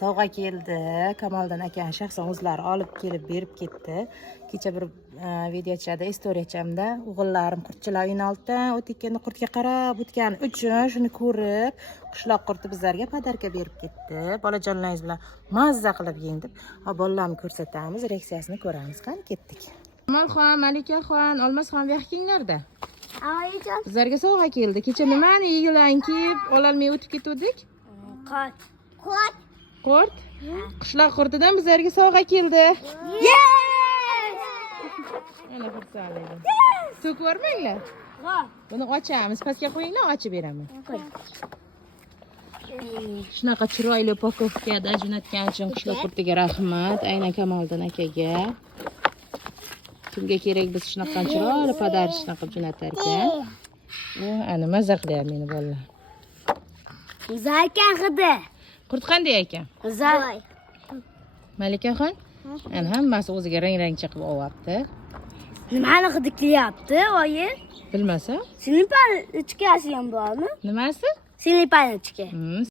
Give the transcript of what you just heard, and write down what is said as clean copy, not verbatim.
sovg'a keldi. Kamoliddin aka shaxsan o'zlari olib kelib berib ketdi. Kecha bir videochada, istoriyachamda o'g'illarim qurtchilar uyini oldidan o'tayotganda qurtga qarab o'tgani uchun shuni ko'rib, qishloq qurti bizlarga podarka berib ketdi. Bolajonlaringiz bilan mazza qilib yeng deb. Bolalarni ko'rsatamiz, reaksiyasini ko'ramiz. Qani ketdik. Kamolxon, Malikaxon, Olmasxon bu yoqqa kelinglarda. Oyijon. Bizlarga sovg'a keldi. Kecha nimani yegilanki ololmay o'tib ketdik? Qurt. Qishloq qurtidan bizlarga sovg'a keldi. Ana xursandlik. Suv ko'rmanglar. Buni ochamiz, pastga qo'yinglar, ochib beraman. Shunaqa chiroyli upakovkada jo'natgan uchun qishloq qurtiga rahmat. Aynan Kamoliddin akaga. Kimga kerak biz shunaqa chiroyli podarishni qilib jo'natar ekan. Ana mazza qilyapti meni bolalar. Güzel ekan hidi. Qurt qanday ekan? Güzel. Malikaxon? Ana hammasi o'ziga rang-rang chiqib olyapti. Nimani hidi qilyapti, oyi? Bilmasa? Silipani ichkasi ham bormi? Nimasi? Silipani ichki.